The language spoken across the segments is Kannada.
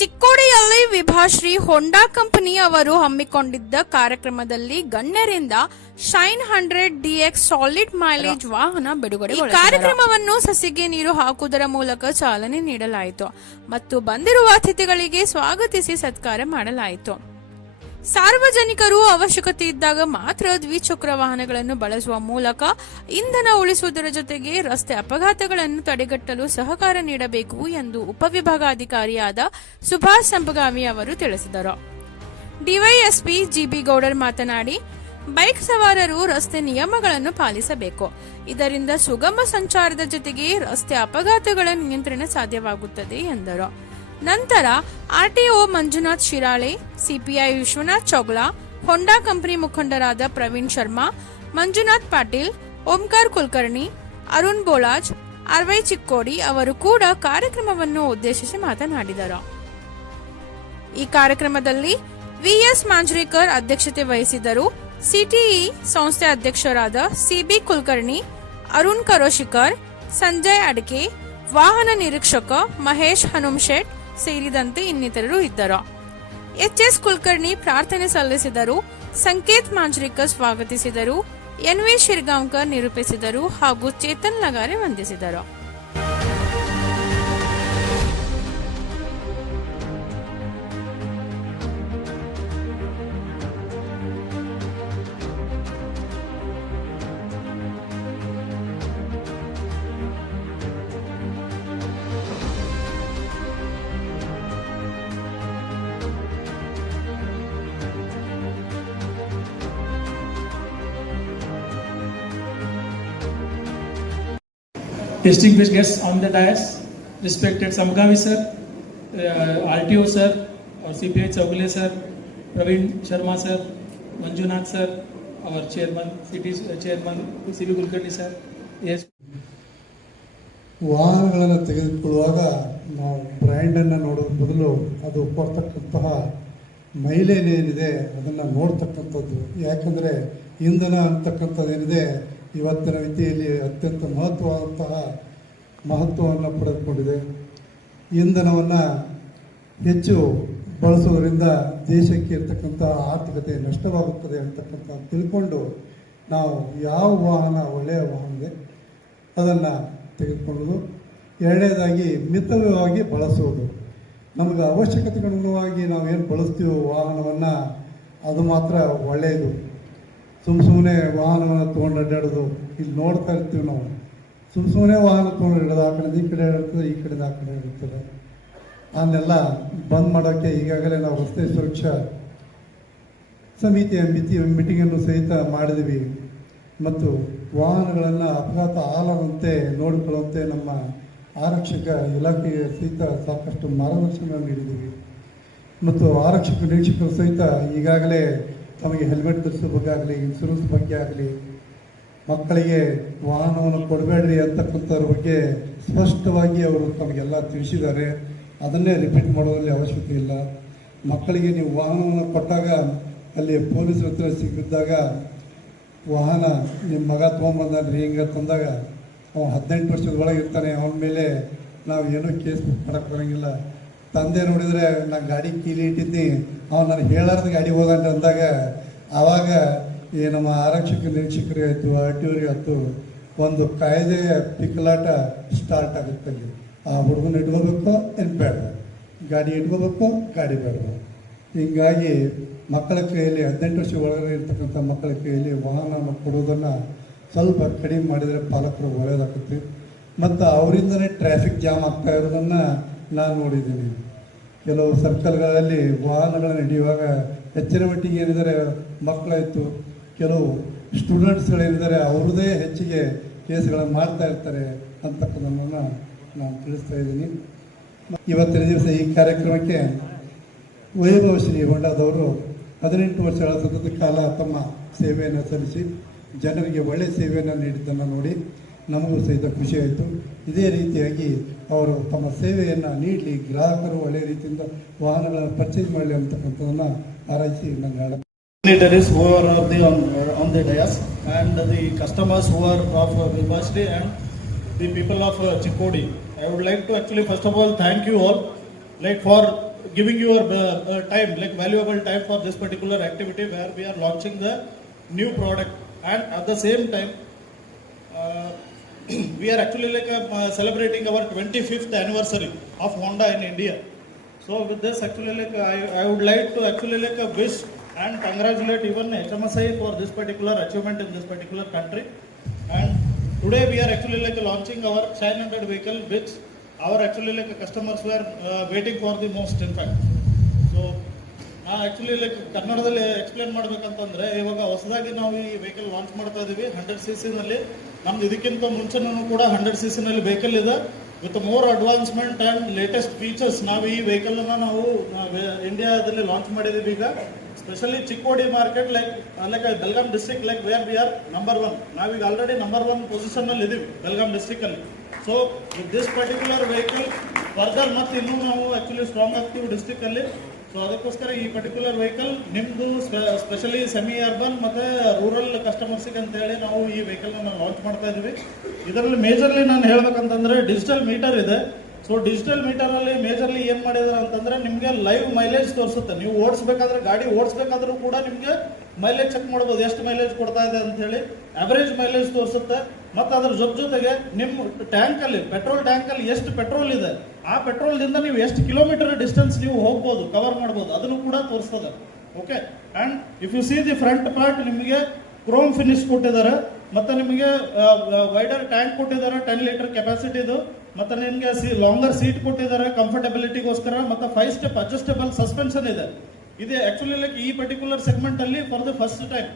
ಚಿಕ್ಕೋಡಿಯಲ್ಲಿ ವಿಭಾಶ್ರೀ ಹೋಂಡಾ ಕಂಪನಿ ಅವರು ಹಮ್ಮಿಕೊಂಡಿದ್ದ ಕಾರ್ಯಕ್ರಮದಲ್ಲಿ ಗಣ್ಯರಿಂದ ಶೈನ್ 100 DX ಸಾಲಿಡ್ ಮೈಲೇಜ್ ವಾಹನ ಬಿಡುಗಡೆ. ಈ ಕಾರ್ಯಕ್ರಮವನ್ನು ಸಸಿಗೆ ನೀರು ಹಾಕುವುದರ ಮೂಲಕ ಚಾಲನೆ ನೀಡಲಾಯಿತು ಮತ್ತು ಬಂದಿರುವ ಅತಿಥಿಗಳಿಗೆ ಸ್ವಾಗತಿಸಿ ಸತ್ಕಾರ ಮಾಡಲಾಯಿತು. ಸಾರ್ವಜನಿಕರು ಅವಶ್ಯಕತೆ ಇದ್ದಾಗ ಮಾತ್ರ ದ್ವಿಚಕ್ರ ವಾಹನಗಳನ್ನು ಬಳಸುವ ಮೂಲಕ ಇಂಧನ ಉಳಿಸುವುದರ ಜೊತೆಗೆ ರಸ್ತೆ ಅಪಘಾತಗಳನ್ನು ತಡೆಗಟ್ಟಲು ಸಹಕಾರ ನೀಡಬೇಕು ಎಂದು ಉಪವಿಭಾಗಾಧಿಕಾರಿಯಾದ ಸುಭಾಷ್ ಸಂಪಗಾಮಿ ಅವರು ತಿಳಿಸಿದರು. ಡಿವೈಎಸ್ಪಿ ಜಿಬಿ ಗೌಡರ್ ಮಾತನಾಡಿ, ಬೈಕ್ ಸವಾರರು ರಸ್ತೆ ನಿಯಮಗಳನ್ನು ಪಾಲಿಸಬೇಕು. ಇದರಿಂದ ಸುಗಮ ಸಂಚಾರದ ಜೊತೆಗೆ ರಸ್ತೆ ಅಪಘಾತಗಳ ನಿಯಂತ್ರಣ ಸಾಧ್ಯವಾಗುತ್ತದೆ ಎಂದರು. ನಂತರ RTO Manjunath Shirale, CPI Vishwanath Chougla, Honda company ಮುಖಂಡರಾದ ಪ್ರವೀಣ್ ಶರ್ಮಾ, ಮಂಜುನಾಥ್ ಪಾಟೀಲ್, ಓಂಕಾರ್ ಕುಲಕರ್ಣಿ, ಅರುಣ್ ಬೋಳಾಜ್, ಆರ್ವೈ ಚಿಕ್ಕೋಡಿ ಅವರು ಕೂಡ ಕಾರ್ಯಕ್ರಮವನ್ನು ಉದ್ದೇಶಿಸಿ ಮಾತನಾಡಿದರು. ಈ ಕಾರ್ಯಕ್ರಮದಲ್ಲಿ ವಿಎಸ್ ಮಾಂಜ್ರೇಕರ್ ಅಧ್ಯಕ್ಷತೆ ವಹಿಸಿದ್ದರು. ಸಿಟಿಇ ಸಂಸ್ಥೆ ಅಧ್ಯಕ್ಷರಾದ ಸಿಬಿ ಕುಲಕರ್ಣಿ, ಅರುಣ್ ಕರೋಶಿಕರ್, ಸಂಜಯ್ ಅಡಕೆ, ವಾಹನ ನಿರೀಕ್ಷಕ ಮಹೇಶ್ ಹನುಮಶೆಟ್ ಸೇರಿದಂತೆ ಇನ್ನಿತರರು ಇದ್ದರು. ಎಚ್ಎಸ್ ಕುಲಕರ್ಣಿ ಪ್ರಾರ್ಥನೆ ಸಲ್ಲಿಸಿದರು. ಸಂಕೇತ್ ಮಾಂಜ್ರೇಕರ್ ಸ್ವಾಗತಿಸಿದರು. ಎನ್ವಿ ಶಿರ್ಗಾಂವ್ಕರ್ ನಿರೂಪಿಸಿದರು ಹಾಗೂ ಚೇತನ್ ಲಗಾರೆ ವಂದಿಸಿದರು. Distinguished guests on the dais, respected Samgami sir, RTO sir, our CPI Chowgule sir, Praveen Sharma sir, Manjunath sir, our chairman, city chairman CB Kulkarni sir. Yes. ವಾಹನಗಳನ್ನು ತೆಗೆದುಕೊಳ್ಳುವಾಗ ನಾವು ಬ್ರ್ಯಾಂಡನ್ನು ನೋಡೋದ್ರ ಬದಲು ಅದು ಕೊಡ್ತಕ್ಕಂತಹ ಮೈಲೇಜ್ ಏನಿದೆ ಅದನ್ನು ನೋಡ್ತಕ್ಕಂಥದ್ದು. ಯಾಕಂದರೆ ಇಂಧನ ಅಂತಕ್ಕಂಥದ್ದೇನಿದೆ ಇವತ್ತಿನ ಮಿತಿಯಲ್ಲಿ ಅತ್ಯಂತ ಮಹತ್ವವನ್ನು ಪಡೆದುಕೊಂಡಿದೆ. ಇಂಧನವನ್ನು ಹೆಚ್ಚು ಬಳಸೋದ್ರಿಂದ ದೇಶಕ್ಕೆ ಇರ್ತಕ್ಕಂಥ ಆರ್ಥಿಕತೆ ನಷ್ಟವಾಗುತ್ತದೆ ಅಂತಕ್ಕಂಥ ತಿಳ್ಕೊಂಡು ನಾವು ಯಾವ ವಾಹನ ಒಳ್ಳೆಯ ವಾಹನ ಇದೆ ಅದನ್ನು ತೆಗೆದುಕೊಳ್ಳೋದು. ಎರಡನೇದಾಗಿ ಮಿತವಾಗಿ ಬಳಸೋದು. ನಮಗೆ ಅವಶ್ಯಕತೆಗನುಗುಣವಾಗಿ ನಾವೇನು ಬಳಸ್ತೀವೋ ವಾಹನವನ್ನು ಅದು ಮಾತ್ರ ಒಳ್ಳೆಯದು. ಸುಮ್ಮನೆ ವಾಹನವನ್ನು ತೊಗೊಂಡು ಅಡ್ಡಾಡೋದು ಇಲ್ಲಿ ನೋಡ್ತಾ ಇರ್ತೀವಿ ನಾವು. ಸುಮ್ಮನೆ ವಾಹನ ತೊಗೊಂಡು ಇಡೋದು, ಆ ಕಡೆಯಿಂದ ಈ ಕಡೆ ಇರ್ತದೆ, ಈ ಕಡೆಯಿಂದ ಆ ಕಡೆ ಇರ್ತದೆ. ಅದನ್ನೆಲ್ಲ ಬಂದ್ ಮಾಡೋಕ್ಕೆ ಈಗಾಗಲೇ ನಾವು ರಸ್ತೆ ಸುರಕ್ಷಾ ಸಮಿತಿಯ ಮೀಟಿಂಗನ್ನು ಸಹಿತ ಮಾಡಿದ್ವಿ ಮತ್ತು ವಾಹನಗಳನ್ನು ಅಪಘಾತ ಆಗದಂತೆ ನೋಡಿಕೊಳ್ಳುವಂತೆ ನಮ್ಮ ಆರಕ್ಷಕ ಇಲಾಖೆಗೆ ಸಹಿತ ಸಾಕಷ್ಟು ಮಾರ್ಗದರ್ಶನ ನೀಡಿದ್ದೀವಿ ಮತ್ತು ಆರಕ್ಷಕ ನಿರೀಕ್ಷಕರು ಸಹಿತ ಈಗಾಗಲೇ ತಮಗೆ ಹೆಲ್ಮೆಟ್ ಧರಿಸೋ ಬಗ್ಗೆ ಆಗಲಿ, ಇನ್ಶೂರೆನ್ಸ್ ಬಗ್ಗೆ ಆಗಲಿ, ಮಕ್ಕಳಿಗೆ ವಾಹನವನ್ನು ಕೊಡಬೇಡ್ರಿ ಅಂತಕ್ಕಂಥದ್ರ ಬಗ್ಗೆ ಸ್ಪಷ್ಟವಾಗಿ ಅವರು ತಮಗೆಲ್ಲ ತಿಳಿಸಿದ್ದಾರೆ. ಅದನ್ನೇ ರಿಪೀಟ್ ಮಾಡೋದ್ರಲ್ಲಿ ಅವಶ್ಯಕತೆ ಇಲ್ಲ. ಮಕ್ಕಳಿಗೆ ನೀವು ವಾಹನವನ್ನು ಕೊಟ್ಟಾಗ ಅಲ್ಲಿ ಪೊಲೀಸರ ಹತ್ರ ಸಿಗಿದ್ದಾಗ ವಾಹನ ನಿಮ್ಮ ಮಗ ತೊಗೊಂಬಂದ್ರಿ ಹಿಂಗೆ ತಂದಾಗ ಅವನು 18 ವರ್ಷದ ಒಳಗೆ ಇರ್ತಾನೆ. ಅವನ ಮೇಲೆ ನಾವು ಏನೂ ಕೇಸ್ ಮಾಡೋಕ್ಕೆ ಬರೋಂಗಿಲ್ಲ. ತಂದೆ ನೋಡಿದರೆ ನಾನು ಗಾಡಿ ಕೀಲಿ ಇಟ್ಟಿದ್ದೀನಿ, ಅವನು ನನಗೆ ಹೇಳಾರ್ದು ಗಾಡಿ ಹೋದಂಟ ಅಂದಾಗ ಆವಾಗ ಈ ನಮ್ಮ ಆರಕ್ಷಕ ನಿರೀಕ್ಷಕರಿಗೆ ಆಯಿತು, RTOರಿಗೆ ಆಯಿತು, ಒಂದು ಕಾಯ್ದೆಯ ಪಿಕ್ಕಲಾಟ ಸ್ಟಾರ್ಟ್ ಆಗುತ್ತೆ. ಅಲ್ಲಿ ಆ ಹುಡುಗನ ಇಟ್ಕೋಬೇಕು ಏನು ಬೇಡ, ಗಾಡಿ ಇಟ್ಕೋಬೇಕು ಗಾಡಿ ಬೇಡ. ಹೀಗಾಗಿ ಮಕ್ಕಳ ಕೈಯಲ್ಲಿ 18 ವರ್ಷ ಒಳಗಡೆ ಇರ್ತಕ್ಕಂಥ ಮಕ್ಕಳ ಕೈಯಲ್ಲಿ ವಾಹನವನ್ನು ಕೊಡೋದನ್ನು ಸ್ವಲ್ಪ ಕಡಿಮೆ ಮಾಡಿದರೆ ಪಾಲಕರು ಒಳ್ಳೆಯದಾಗುತ್ತೆ. ಮತ್ತು ಅವರಿಂದನೇ ಟ್ರಾಫಿಕ್ ಜಾಮ್ ಆಗ್ತಾ ಇರೋದನ್ನು ನಾನು ನೋಡಿದ್ದೀನಿ. ಕೆಲವು ಸರ್ಕಲ್ಗಳಲ್ಲಿ ವಾಹನಗಳನ್ನು ಹಿಡಿಯುವಾಗ ಹೆಚ್ಚಿನ ಮಟ್ಟಿಗೆ ಏನಿದ್ದಾರೆ ಮಕ್ಕಳಾಯಿತು, ಕೆಲವು ಸ್ಟೂಡೆಂಟ್ಸ್ಗಳೇನಿದ್ದಾರೆ ಅವ್ರದ್ದೇ ಹೆಚ್ಚಿಗೆ ಕೇಸ್ಗಳನ್ನು ಮಾಡ್ತಾ ಇರ್ತಾರೆ ಅಂತಕ್ಕಂಥದ್ದನ್ನು ನಾನು ತಿಳಿಸ್ತಾ ಇದ್ದೀನಿ. ಇವತ್ತಿನ ದಿವಸ ಈ ಕಾರ್ಯಕ್ರಮಕ್ಕೆ ವೈಭವ ಶ್ರೀ ಹೋಂಡಾದವರು 18 ವರ್ಷಗಳ ಸತತ ಕಾಲ ತಮ್ಮ ಸೇವೆಯನ್ನು ಸಲ್ಲಿಸಿ ಜನರಿಗೆ ಒಳ್ಳೆಯ ಸೇವೆಯನ್ನು ನೀಡಿದ್ದನ್ನು ನೋಡಿ ನಮಗೂ ಸಹಿತ ಖುಷಿಯಾಯಿತು. ಇದೇ ರೀತಿಯಾಗಿ ಅವರು ತಮ್ಮ ಸೇವೆಯನ್ನು ನೀಡಲಿ, ಗ್ರಾಹಕರು ಒಳ್ಳೆಯ ರೀತಿಯಿಂದ ವಾಹನಗಳನ್ನು ಪರ್ಚೇಸ್ ಮಾಡಲಿ ಅಂತಕ್ಕಂಥದ್ದನ್ನು ಹಾರೈಸಿ ನನ್ನ dignitaries who are on the dais and the customers who are of Vibhashri and the people of Chikkodi. I would like to actually first of all thank you all for giving your time, like valuable time for this particular activity where we are launching the new product, and at the same time we are actually like celebrating our 25th anniversary of Honda in India. So with this actually like I would like to actually like wish and congratulate even HMSI for this particular achievement in this particular country. And today we are actually like launching our Shine 100 vehicle, which our actually like customers were waiting for the most, in fact. So ನಾ ಆ್ಯಕ್ಚುಲಿ ಲೈಕ್ ಕನ್ನಡದಲ್ಲಿ ಎಕ್ಸ್ಪ್ಲೇನ್ ಮಾಡ್ಬೇಕಂತಂದ್ರೆ, ಇವಾಗ ಹೊಸದಾಗಿ ನಾವು ಈ ವೆಹಿಕಲ್ ಲಾಂಚ್ ಮಾಡ್ತಾ ಇದೀವಿ 100 cc ನಲ್ಲಿ. ನಮ್ದು ಇದಕ್ಕಿಂತ ಮುಂಚೆನೂ ಕೂಡ 100 cc ನಲ್ಲಿ ವೆಹಿಕಲ್ ಇದೆ with more advancement and latest features. ನಾವು ಈ ವೆಹಿಕಲ್ನ ನಾವು ಇಂಡಿಯಾದಲ್ಲಿ ಲಾಂಚ್ ಮಾಡಿದ್ದೀವಿ ಈಗ, specially Chikkodi market like Belgaum district, like where we are number 1. ನಾವೀಗ ಆಲ್ರೆಡಿ ನಂಬರ್ 1 ಪೊಸಿಷನ್ನಲ್ಲಿ ಇದ್ದೀವಿ ಬೆಲ್ಗಾಮ್ ಡಿಸ್ಟ್ರಿಕ್ಟಲ್ಲಿ. So with this particular vehicle further ಮತ್ತು ಇನ್ನೂ ನಾವು ಆ್ಯಕ್ಚುಲಿ ಸ್ಟ್ರಾಂಗ್ ಆಗ್ತೀವಿ ಡಿಸ್ಟ್ರಿಕ್ಟಲ್ಲಿ. ಸೊ ಅದಕ್ಕೋಸ್ಕರ ಈ ಪರ್ಟಿಕ್ಯುಲರ್ ವೆಹಿಕಲ್ ನಿಮ್ಮದು ಸ್ಪೆಷಲಿ ಸೆಮಿ ಅರ್ಬನ್ ಮತ್ತು ರೂರಲ್ ಕಸ್ಟಮರ್ಸಿಗೆ ಅಂತೇಳಿ ನಾವು ಈ ವೆಹಿಕಲ್ನ ನಾವು ಲಾಂಚ್ ಮಾಡ್ತಾ ಇದ್ವಿ. ಇದರಲ್ಲಿ ಮೇಜರ್ಲಿ ನಾನು ಹೇಳ್ಬೇಕಂತಂದರೆ ಡಿಜಿಟಲ್ ಮೀಟರ್ ಇದೆ. ಸೊ ಡಿಜಿಟಲ್ ಮೀಟರಲ್ಲಿ ಮೇಜರ್ಲಿ ಏನು ಮಾಡಿದ್ದಾರೆ ಅಂತಂದರೆ, ನಿಮಗೆ ಲೈವ್ ಮೈಲೇಜ್ ತೋರಿಸುತ್ತೆ. ನೀವು ಓಡಿಸ್ಬೇಕಾದ್ರೆ, ಗಾಡಿ ಓಡಿಸ್ಬೇಕಾದ್ರೂ ಕೂಡ ನಿಮಗೆ ಮೈಲೇಜ್ ಚೆಕ್ ಮಾಡ್ಬೋದು, ಎಷ್ಟು ಮೈಲೇಜ್ ಕೊಡ್ತಾ ಇದೆ ಅಂತೇಳಿ. ಆವ್ರೇಜ್ ಮೈಲೇಜ್ ತೋರಿಸುತ್ತೆ. ಮತ್ತು ಅದ್ರ ಜೊತೆಗೆ ನಿಮ್ಮ ಟ್ಯಾಂಕಲ್ಲಿ, ಪೆಟ್ರೋಲ್ ಟ್ಯಾಂಕಲ್ಲಿ ಎಷ್ಟು ಪೆಟ್ರೋಲ್ ಇದೆ, ಆ ಪೆಟ್ರೋಲ್ದಿಂದ ನೀವು ಎಷ್ಟು ಕಿಲೋಮೀಟರ್ ಡಿಸ್ಟೆನ್ಸ್ ನೀವು ಹೋಗ್ಬೋದು, ಕವರ್ ಮಾಡ್ಬೋದು, ಅದನ್ನು ಕೂಡ ತೋರಿಸ್ತದೆ. Okay. And if you see the front part, ನಿಮಗೆ ಕ್ರೋಮ್ ಫಿನಿಶ್ ಕೊಟ್ಟಿದ್ದಾರೆ, ಮತ್ತು ನಿಮಗೆ ವೈಡರ್ ಟ್ಯಾಂಕ್ ಕೊಟ್ಟಿದ್ದಾರೆ 10 ಲೀಟರ್ ಕೆಪಾಸಿಟಿದು, ಮತ್ತು ನಿಮಗೆ ಲಾಂಗರ್ ಸೀಟ್ ಕೊಟ್ಟಿದ್ದಾರೆ ಕಂಫರ್ಟಬಿಲಿಟಿಗೋಸ್ಕರ, ಮತ್ತು 5 ಸ್ಟೆಪ್ ಅಡ್ಜಸ್ಟಬಲ್ ಸಸ್ಪೆನ್ಷನ್ ಇದೆ. ಇದು ಆ್ಯಕ್ಚುಲಿ ಲೈಕ್ ಈ ಪರ್ಟಿಕ್ಯುಲರ್ ಸೆಗ್ಮೆಂಟಲ್ಲಿ for the first time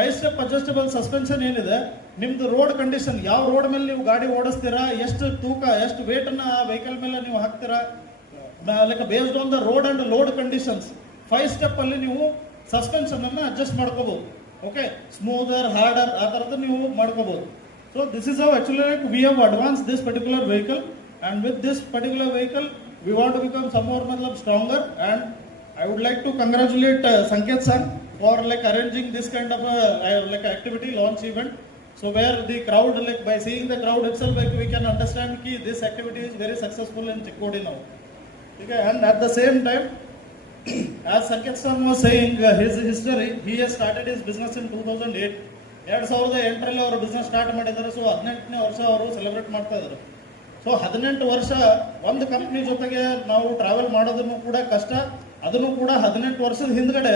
5 step adjustable suspension ಏನಿದೆ, ನಿಮ್ದು ರೋಡ್ ಕಂಡೀಷನ್, ಯಾವ ರೋಡ್ ಮೇಲೆ ನೀವು ಗಾಡಿ ಓಡಿಸ್ತೀರಾ, ಎಷ್ಟು ತೂಕ, ಎಷ್ಟು ವೇಟನ್ನು ಆ ವೆಹಿಕಲ್ ಮೇಲೆ ನೀವು ಹಾಕ್ತೀರಾ, like based on the road and load conditions 5 ಸ್ಟೆಪ್ಪಲ್ಲಿ ನೀವು ಸಸ್ಪೆನ್ಷನನ್ನು ಅಡ್ಜಸ್ಟ್ ಮಾಡ್ಕೋಬೋದು. ಓಕೆ, ಸ್ಮೂದರ್, ಹಾರ್ಡರ್, ಆ ಥರದ್ದು ನೀವು ಮಾಡ್ಕೋಬೋದು. So this is how actually like we have advance this particular vehicle, and with this particular vehicle we want to become some more ಮತ್ಲಬ್ stronger. And I would like to congratulate Sanket sir for like arranging this kind of like activity launch event. So where the crowd, like by seeing the crowd itself, like we can understand ki this activity is very successful in Chikkodi now. Okay, and at the same time, as Sanket sir was saying his history, he has started his business in 2008. 2008 ಅವರು ಬಿಸ್ನೆಸ್ ಸ್ಟಾರ್ಟ್ ಮಾಡಿದ್ದಾರೆ. ಸೊ 18ನೇ ವರ್ಷ ಅವರು ಸೆಲೆಬ್ರೇಟ್ ಮಾಡ್ತಾ ಇದ್ದಾರೆ. ಸೊ 18 ವರ್ಷ ಒಂದು ಕಂಪ್ನಿ ಜೊತೆಗೆ ನಾವು ಟ್ರಾವೆಲ್ ಮಾಡೋದನ್ನು ಕೂಡ ಕಷ್ಟ. ಅದನ್ನು ಕೂಡ 18 ವರ್ಷದ ಹಿಂದ್ಗಡೆ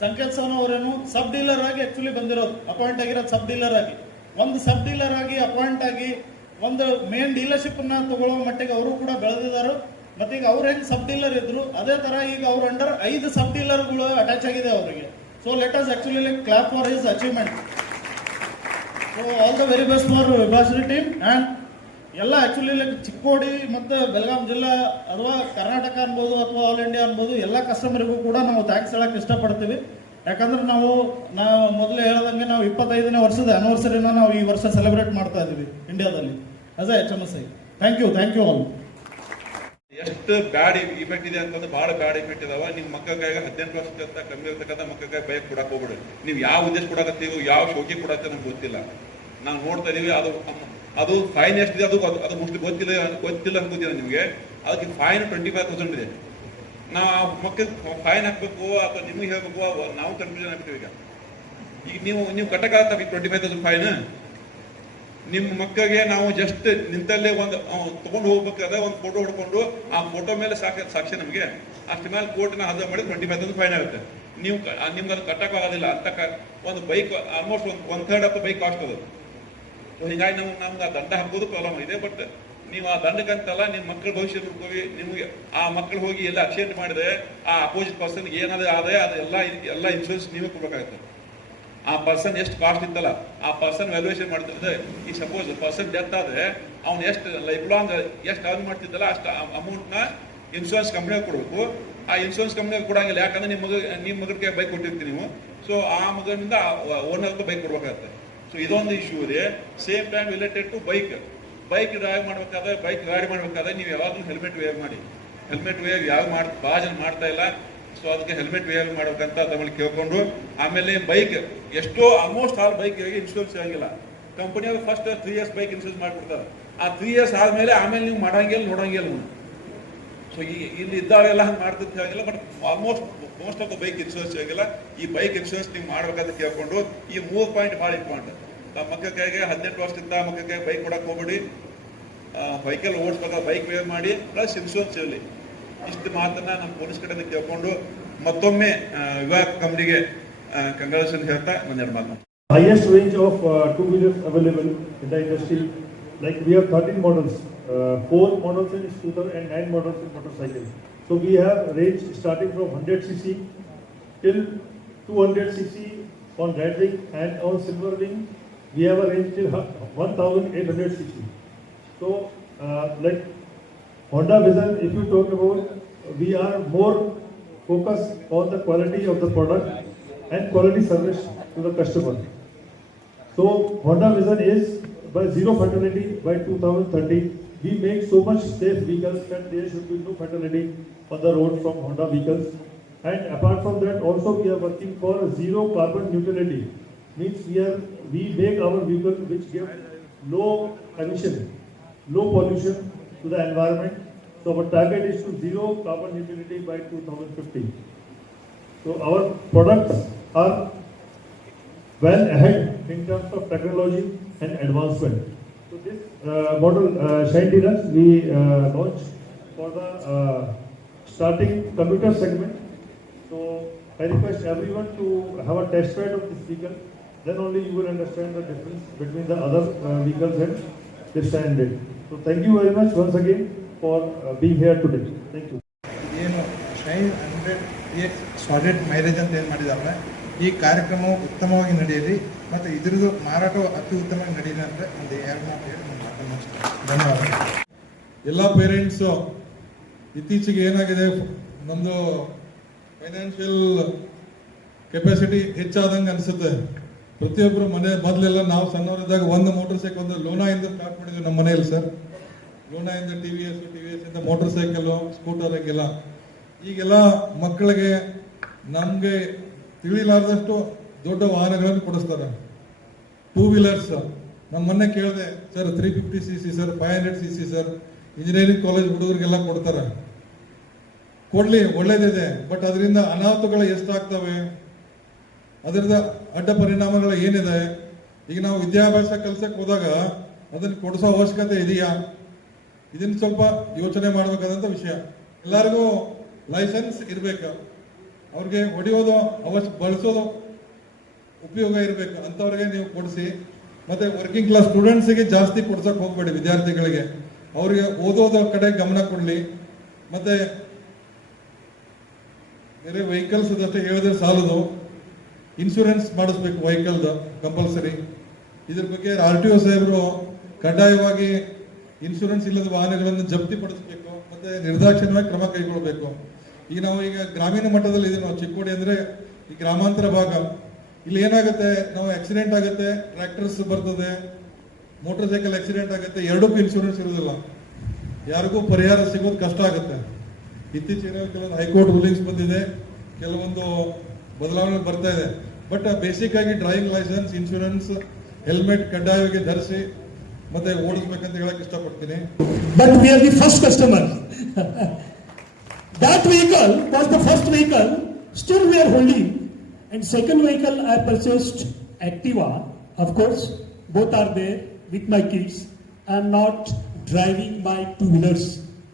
ಸಂಕೇತ್ ಸರ್ ಅವರೇನು ಸಬ್ ಡೀಲರ್ ಆಗಿ ಆಕ್ಚುಲಿ ಬಂದಿರೋದು, ಅಪಾಯಿಂಟ್ ಆಗಿರೋದು ಸಬ್ ಡೀಲರ್ ಆಗಿ. ಒಂದು ಸಬ್ ಡೀಲರ್ ಆಗಿ ಅಪಾಯಿಂಟ್ ಆಗಿ ಒಂದು ಮೇನ್ ಡೀಲರ್ಶಿಪ್ ಅನ್ನ ತಗೊಳ್ಳೋ ಮಟ್ಟಿಗೆ ಅವರು ಕೂಡ ಬೆಳೆದಿದ್ದಾರೆ. ಮತ್ತೆ ಈಗ ಅವ್ರು ಹೆಂಗ್ ಸಬ್ ಡೀಲರ್ ಇದ್ರು, ಅದೇ ತರ ಈಗ ಅವ್ರ ಅಂಡರ್ 5 ಸಬ್ ಡೀಲರ್ಗಳು ಅಟ್ಯಾಚ್ ಆಗಿದೆ ಅವರಿಗೆ. So let us actually like clap for his achievement. So all the very best for Vibhashree team. And ಎಲ್ಲ ಆ್ಯಕ್ಚುಲಿ ಲೈಕ್ ಚಿಕ್ಕೋಡಿ ಮತ್ತು ಬೆಳಗಾಂ ಜಿಲ್ಲಾ ಅಥವಾ ಕರ್ನಾಟಕ ಅನ್ಬೋದು ಅಥವಾ ಆಲ್ ಇಂಡಿಯಾ ಅನ್ಬೋದು, ಎಲ್ಲ ಕಸ್ಟಮರಿಗೂ ಕೂಡ ನಾವು ಥ್ಯಾಂಕ್ಸ್ ಹೇಳಕ್ಕೆ ಇಷ್ಟಪಡ್ತೀವಿ. ಯಾಕಂದ್ರೆ ನಾವು ಮೊದಲೇ ಹೇಳ್ದಂಗೆ ನಾವು 25ನೇ ವರ್ಷದ ಆ್ಯನಿವರ್ಸರಿನ ನಾವು ಈ ವರ್ಷ ಸೆಲೆಬ್ರೇಟ್ ಮಾಡ್ತಾ ಇದ್ದೀವಿ ಇಂಡಿಯಾದಲ್ಲಿ as a HMSI. Thank you all. ಎಷ್ಟು ಬ್ಯಾಡ್ ಇಫೆಕ್ಟ್ ಇದೆ ಅಂತಂದ್ರೆ ಭಾಳ ಬ್ಯಾಡ್ ಇಫೆಕ್ಟ್ ಇದಾವ. ನಿಮ್ಮ ಮಕ್ಕಳಿಗೆ 18 ವರ್ಷಕ್ಕಿಂತ ಕಮ್ಮಿ ಇರ್ತಕ್ಕಂಥ ಮಕ್ಕಳಿಗೆ ಬೈಕ್ ಕೊಡಕ್ಕೆ ಹೋಗ್ಬಿಡಿ. ನೀವು ಯಾವ ಉದ್ದೇಶ ಕೊಡಕತ್ತೀವಿ, ಯಾವ ಶೋಕಿ ಕೊಡತ್ತೆ ನಮ್ಗೆ ಗೊತ್ತಿಲ್ಲ. ನಾವು ನೋಡ್ತಾ ಇದೀವಿ. ಅದು ಫೈನ್ ಎಷ್ಟಿದೆ ಅದು ಮುಷ್ಟಿ ಗೊತ್ತಿಲ್ಲ ಅನ್ಕೋತೀರ ನಿಮಗೆ. ಅದಕ್ಕೆ ಫೈನ್ 25,000 ಇದೆ. ನಾವು ಆ ಮಕ್ಕಳಿಗೆ ಫೈನ್ ಹಾಕಬೇಕು ಅಥವಾ ನಿಮಗೆ ಹೇಳ್ಬೇಕು, ನಾವು ಕನ್ಫ್ಯೂಷನ್ ಆಗ್ತೀವಿ. ಈಗ ನೀವು ಕಟ್ಟಕ್ಕಾಗತ್ತ 25,000 ಫೈನ್? ನಿಮ್ಮ ಮಕ್ಕಳಿಗೆ ನಾವು ಜಸ್ಟ್ ನಿಂತಲ್ಲೇ ಒಂದು ತೊಗೊಂಡು ಹೋಗ್ಬೇಕಾದ್ರೆ ಒಂದು ಫೋಟೋ ಹೊಡ್ಕೊಂಡು ಆ ಫೋಟೋ ಮೇಲೆ ಸಾಕ್ಷಿ ನಮಗೆ ಅಷ್ಟು ಮೇಲೆ ಕೋರ್ಟ್ನ ಹದ ಮಾಡಿ 25,000 ಫೈನ್ ಆಗುತ್ತೆ. ನಿಮ್ಗೆ ಅದು ಕಟ್ಟಕ್ಕಾಗೋದಿಲ್ಲ ಅಂತ ಒಂದು bike almost 1/3 of the bike cost ಅದು. ಹೀಗಾಗಿ ನಮ್ಗೆ ಆ ದಂಡ ಹಾಕೋದು ಪ್ರಾಬ್ಲಮ್ ಇದೆ. ಬಟ್ ನೀವು ಆ ದಂಡಕ್ಕಂತಲ್ಲ, ನಿಮ್ಮ ಮಕ್ಕಳ ಭವಿಷ್ಯ ನೋಡ್ಕೋವಿ. ನಿಮಗೆ ಆ ಮಕ್ಕಳು ಹೋಗಿ ಎಲ್ಲ ಆಕ್ಸಿಡೆಂಟ್ ಮಾಡಿದ್ರೆ ಆ ಅಪೋಸಿಟ್ ಪರ್ಸನ್ ಏನಾದ್ರೆ ಆದಾಯ ಅದೆಲ್ಲ ಇನ್ಶೂರೆನ್ಸ್ ನೀವೇ ಕೊಡ್ಬೇಕಾಗುತ್ತೆ. ಆ ಪರ್ಸನ್ ಎಷ್ಟು ಕಾಸ್ಟ್ ಇತ್ತಲ್ಲ ಆ ಪರ್ಸನ್ ವ್ಯಾಲ್ಯೂಯೇಷನ್ ಮಾಡ್ತಿರ್ತದೆ. ಈ ಸಪೋಸ್ ಪರ್ಸನ್ ಡೆತ್ ಆದರೆ ಅವ್ನು ಎಷ್ಟು ಲೈಫ್ ಲಾಂಗ್ ಎಷ್ಟು ಅರ್ನ್ ಮಾಡ್ತಿದ್ದಲ್ಲ ಅಷ್ಟು ಅಮೌಂಟ್ನ ಇನ್ಶೂರೆನ್ಸ್ ಕಂಪ್ನಿಗೆ ಕೊಡಬೇಕು. ಆ ಇನ್ಶೂರೆನ್ಸ್ ಕಂಪ್ನಿಗೆ ಕೊಡಂಗಿಲ್ಲ. ಯಾಕಂದ್ರೆ ನಿಮ್ಮ ಮಗನಿಗೆ ಬೈಕ್ ಕೊಟ್ಟಿರ್ತೀವಿ ನೀವು. ಸೊ ಆ ಮಗನಿಂದ ಓನರ್ಗೆ ಬೈಕ್ ಕೊಡ್ಬೇಕಾಗತ್ತೆ. ಸೊ ಇದೊಂದು ಇಶ್ಯೂ ಇದೆ. Same time related to bike drive ಮಾಡಬೇಕಾದ್ರೆ, ಬೈಕ್ ಗಾಡಿ ಮಾಡಬೇಕಾದ್ರೆ ನೀವು ಯಾವಾಗಲೂ ಹೆಲ್ಮೆಟ್ ವೇರ್ ಮಾಡಿ. ಹೆಲ್ಮೆಟ್ ವೇರ್ ಭಾಳ ಜನ ಮಾಡ್ತಾ ಇಲ್ಲ. ಸೊ ಅದಕ್ಕೆ ಹೆಲ್ಮೆಟ್ ವೇರ್ ಮಾಡ್ಬೇಕಂತ ತಮ್ಮಲ್ಲಿ ಕೇಳ್ಕೊಂಡು, ಆಮೇಲೆ ಬೈಕ್ ಎಷ್ಟೋ ಆಲ್ಮೋಸ್ಟ್ ಆಲ್ ಬೈಕ್ಗೆ ಇನ್ಶೂರೆನ್ಸ್ ಇರೋಂಗಿಲ್ಲ. ಕಂಪನಿಯವರು ಫಸ್ಟ್ 3 years ಬೈಕ್ ಇನ್ಶೂರೆನ್ಸ್ ಮಾಡಿಕೊಡ್ತಾರೆ. ಆ 3 years ಆದಮೇಲೆ ನೀವು ಮಾಡಂಗಿಲ್ಲ, ನೋಡಂಗಿಲ್ಲ. ಸೊ ಸೊ ಇಲ್ಲಿ ಇದ್ದಾಳೆಲ್ಲ ಹಂಗೆ ಮಾಡ್ತಿದ್ದ ಹೇಳಂಗಿಲ್ಲ, but almost most of the bike insurance ಹೇಗಿಲ್ಲ. ಈ ಬೈಕ್ ಇನ್ಶೂರೆನ್ಸ್ ನೀವು ಮಾಡ್ಬೇಕಂತ ಕೇಳ್ಕೊಂಡು ಈ 3 ಪಾಯಿಂಟ್ ಭಾಳ ಇಂಪಾರ್ಟೆಂಟ್. ಮಕ್ಕ ಕೈಗೆ 18 ವರ್ಷದಿಂದ ಮಕ್ಕ ಕೈಗೆ ಬೈಕ್ ಕೊಡಕ್ಕೆ ಹೋಗ್ಬೇಡಿ. ವೆಹಿಕಲ್ ಓಡಿಸ್ಬೇಕಾದ್ರೆ ಬೈಕ್ ವೇವ್ ಮಾಡಿ, ಪ್ಲಸ್ ಇನ್ಶೂರೆನ್ಸ್ ಇರಲಿ. ಇಷ್ಟು ಮಾತನ್ನ ನಮ್ಮ ಪೊಲೀಸ್ ಕಡೆಯಿಂದ ಕೇಳ್ಕೊಂಡು ಮತ್ತೊಮ್ಮೆ ವಿವಾಹ ಕಂಪ್ನಿಗೆ ಕಂಗ್ರಾಚುಲೇಷನ್ ಹೇಳ್ತಾ ಒಂದೆರಡು ಮಾತು. Highest range of two-wheelers available in the industry. Like we have 13 models, 4 models in scooter and 9 models in motorcycle. So we have range starting from 100 cc till 200 cc on red ring, and on silver ring we have a range till 1800 cc. So like Honda Vision, if you talk about, we are more focused on the quality of the product and quality service to the customer. So Honda Vision is by zero fatality by 2030. We make so much safe vehicles that there should be no fatality on the road from Honda vehicles. And apart from that, also we are working for zero carbon neutrality. Means we make our vehicle which give low emission, low pollution to the environment. So our target is to zero carbon neutrality by 2050. So our products are well ahead in terms of technology and advancement. So this model Shine Deluxe we launched for the starting commuter segment. So I request everyone to have a test ride of this vehicle. Then only you will understand the difference between the other vehicles and this standard. So thank you very much once again for being here today. Thank you. ಏನು ಶೈನ್ 100 DX ಸಾಲಿಡ್ ಮೈಲೇಜ್ ಅಂತ ಏನು ಮಾಡಿದಾರಲ್ಲ, ಈ ಕಾರ್ಯಕ್ರಮವು ಉತ್ತಮವಾಗಿ ನಡೆಯಲಿ ಮತ್ತು ಇದ್ರದ್ದು ಮಾರಾಟವು ಅತಿ ಉತ್ತಮವಾಗಿ ನಡೆಯಲಿ ಅಂತ ಒಂದು 2 ಮಾತು ಹೇಳಿ ನಾನು ಮಾತನ್ನು ಮುಗಿಸ್ತೇನೆ. ಧನ್ಯವಾದ. ಎಲ್ಲ ಪೇರೆಂಟ್ಸು ಇತ್ತೀಚೆಗೆ ಏನಾಗಿದೆ, ನಮ್ಮದು ಫೈನಾನ್ಷಿಯಲ್ ಕೆಪಾಸಿಟಿ ಹೆಚ್ಚಾದಂಗೆ ಅನಿಸುತ್ತೆ. ಪ್ರತಿಯೊಬ್ಬರು ಮನೆ ಮೊದಲೆಲ್ಲ ನಾವು ಸಣ್ಣವರಿದ್ದಾಗ ಒಂದು ಮೋಟರ್ ಸೈಕಲ್, ಒಂದು ಲೋನಾಯಿಂದ ಸ್ಟಾರ್ಟ್ ಮಾಡಿದ್ವಿ ನಮ್ಮ ಮನೆಯಲ್ಲಿ ಸರ್. ಲೋನಾಯಿಂದ ಟಿ ವಿ ಎಸ್ ಇಂದ ಮೋಟರ್ ಸೈಕಲು, ಸ್ಕೂಟರ್ ಹೀಗೆಲ್ಲ. ಈಗೆಲ್ಲ ಮಕ್ಕಳಿಗೆ ನಮಗೆ ತಿಳಿಲಾರ್ದಷ್ಟು ದೊಡ್ಡ ವಾಹನಗಳನ್ನು ಕೊಡಿಸ್ತಾರೆ. 2 ವೀಲರ್ಸ್ ನಮ್ಮ ಮೊನ್ನೆ ಕೇಳಿದೆ sir, 350 cc sir, 500 cc sir, engineering college ಹುಡುಗರಿಗೆಲ್ಲ ಕೊಡ್ತಾರೆ. ಕೊಡ್ಲಿ, ಒಳ್ಳೇದಿದೆ. ಬಟ್ ಅದರಿಂದ ಅನಾಹುತಗಳು ಎಷ್ಟಾಗ್ತವೆ, ಅದರಿಂದ ಅಡ್ಡ ಪರಿಣಾಮಗಳು ಏನಿದೆ. ಈಗ ನಾವು ವಿದ್ಯಾಭ್ಯಾಸ ಕಲ್ಸಕ್ಕೆ ಹೋದಾಗ ಅದನ್ನು ಕೊಡಿಸೋ ಅವಶ್ಯಕತೆ ಇದೆಯಾ? ಇದನ್ನು ಸ್ವಲ್ಪ ಯೋಚನೆ ಮಾಡಬೇಕಾದಂಥ ವಿಷಯ. ಎಲ್ಲರಿಗೂ ಲೈಸೆನ್ಸ್ ಇರಬೇಕು, ಅವ್ರಿಗೆ ಹೊಡೆಯೋದು ಬಳಸೋದು ಉಪಯೋಗ ಇರಬೇಕು, ಅಂಥವ್ರಿಗೆ ನೀವು ಕೊಡಿಸಿ. ಮತ್ತು ವರ್ಕಿಂಗ್ ಕ್ಲಾಸ್ ಸ್ಟೂಡೆಂಟ್ಸಿಗೆ ಜಾಸ್ತಿ ಕೊಡ್ಸೋಕೆ ಹೋಗಬೇಡಿ, ವಿದ್ಯಾರ್ಥಿಗಳಿಗೆ. ಅವ್ರಿಗೆ ಓದೋದ ಕಡೆ ಗಮನ ಕೊಡಲಿ. ಮತ್ತು ಬೇರೆ ವೆಹಿಕಲ್ಸ್ ಅದಷ್ಟೇ ಹೇಳಿದ್ರೆ ಸಾಲದು, ಇನ್ಶೂರೆನ್ಸ್ ಮಾಡಿಸ್ಬೇಕು ವೆಹಿಕಲ್ದು ಕಂಪಲ್ಸರಿ. ಇದ್ರ ಬಗ್ಗೆ RTO ಸಾಹೇಬರು ಕಡ್ಡಾಯವಾಗಿ ಇನ್ಶೂರೆನ್ಸ್ ಇಲ್ಲದ ವಾಹನಗಳನ್ನು ಜಪ್ತಿಪಡಿಸಬೇಕು ಮತ್ತು ನಿರ್ದಾಕ್ಷಿಣ್ಯವಾಗಿ ಕ್ರಮ ಕೈಗೊಳ್ಳಬೇಕು. ಈಗ ಗ್ರಾಮೀಣ ಮಟ್ಟದಲ್ಲಿ ಇದೆ. ನಾವು ಚಿಕ್ಕೋಡಿ ಅಂದರೆ ಈ ಗ್ರಾಮಾಂತರ ಭಾಗ, ಇಲ್ಲಿ ಏನಾಗುತ್ತೆ, ನಾವು ಆಕ್ಸಿಡೆಂಟ್ ಆಗುತ್ತೆ, ಟ್ರ್ಯಾಕ್ಟರ್ಸ್ ಬರ್ತದೆ, ಮೋಟರ್ ಸೈಕಲ್ ಆಕ್ಸಿಡೆಂಟ್ ಆಗುತ್ತೆ, ಎರಡಕ್ಕೂ ಇನ್ಶೂರೆನ್ಸ್ ಇರೋದಿಲ್ಲ. ಯಾರಿಗೂ ಪರಿಹಾರ ಸಿಗೋದು ಕಷ್ಟ ಆಗುತ್ತೆ. ಇತ್ತೀಚೆಗೆ ಕೆಲವೊಂದು ಹೈಕೋರ್ಟ್ ರೂಲಿಂಗ್ಸ್ ಬಂದಿದೆ, ಕೆಲವೊಂದು ಬದಲಾವಣೆ ಬರ್ತಾ ಇದೆ. ಬಟ್ ಬೇಸಿಕ್ ಆಗಿ ಡ್ರೈವಿಂಗ್ ಲೈಸೆನ್ಸ್, ಇನ್ಶೂರೆನ್ಸ್, ಹೆಲ್ಮೆಟ್ ಕಡ್ಡಾಯವಾಗಿ ಧರಿಸಿ ಮತ್ತೆ ಓಡಿಸ್ಬೇಕಂತ ಹೇಳಕ್ ಇಷ್ಟಪಡ್ತೀನಿ. But we are the first customer. That vehicle was the first vehicle, still we are holding. And second vehicle I purchased Activa. Of course, both are there with my kids. I am not driving my 2-wheelers.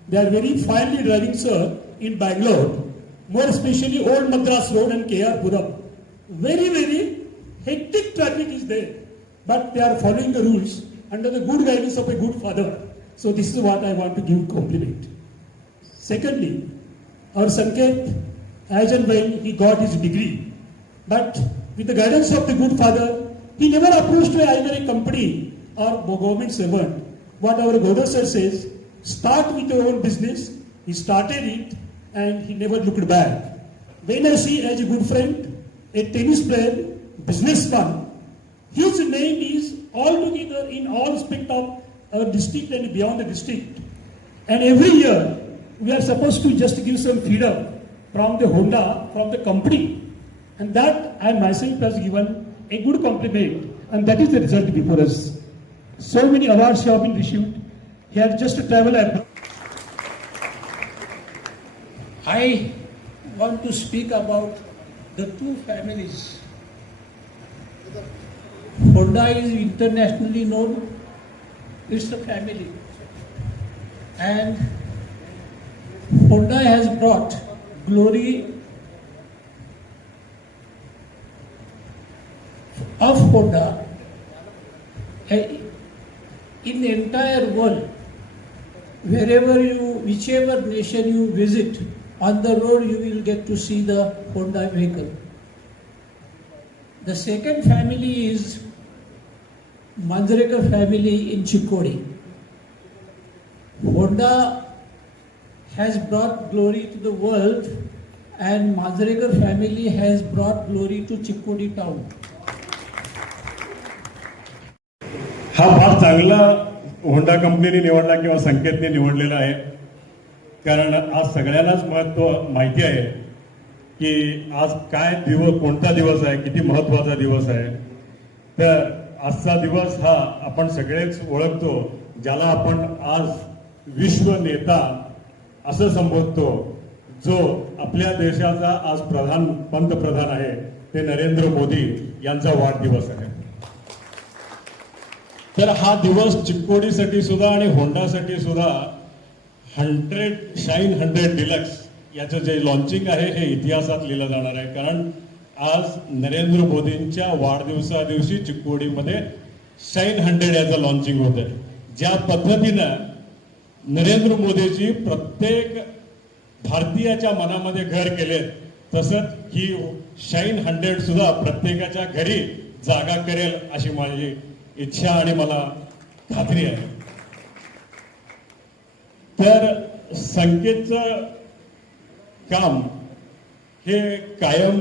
They are very finely driving, sir, in Bangalore. More especially Old Madras Road and KR Puram. Very, very hectic traffic is there. But they are following the rules under the good guidance of a good father. So this is what I want to give compliment. Secondly, our Sanket, as and when he got his degree, but with the guidance of the good father, he never approached either a company or government servant. What our Gauda sir says, start with your own business. He started it and he never looked back. When I see as a good friend, a tennis player, businessman, his name is altogether in all aspects of our district and beyond the district. And every year, we are supposed to just give some freedom from the Honda, from the company. And that I myself has given a good compliment, and that is the result before us. So many awards have been received. Here just to travel abroad. I want to speak about the two families. Honda is internationally known, it's a family. And Honda has brought glory of Honda in the entire world. Wherever you, whichever nation you visit, on the road you will get to see the Honda vehicle. The second family is Manjrekar family in Chikkodi. Honda has brought glory to the world and Manjrekar family has brought glory to Chikkodi town. हा फार चांगला होंडा कंपनीने निवडला किंवा संकेतने निवडलेला आहे, कारण आज सगळ्यांनाच माहिती आहे की आज काय दिवस, कोणता दिवस आहे, किती महत्त्वाचा दिवस आहे. तर आजचा दिवस हा आपण सगळेच ओळखतो, ज्याला आपण आज विश्व नेता असं संबोधतो, जो आपल्या देशाचा आज पंतप्रधान आहे ते नरेंद्र मोदी यांचा वाढदिवस आहे. तर हा दिवस चिक्कोडीसाठी सुद्धा आणि होंडासाठी सुद्धा 100 डिलक्स याचं जे लॉन्चिंग आहे हे इतिहासात लिहिलं जाणार आहे. कारण आज नरेंद्र मोदींच्या वाढदिवसा दिवशी चिक्कोडीमध्ये शाईन 100 याचं लॉन्चिंग होत आहे. ज्या पद्धतीनं नरेंद्र मोदीजी प्रत्येक भारतीयाच्या मनामध्ये घर केले, तसंच ही शाईन 100 सुद्धा प्रत्येकाच्या घरी जागा करेल अशी माझी इच्छा आणि मला खात्री आहे. तर संकेतचं काम हे कायम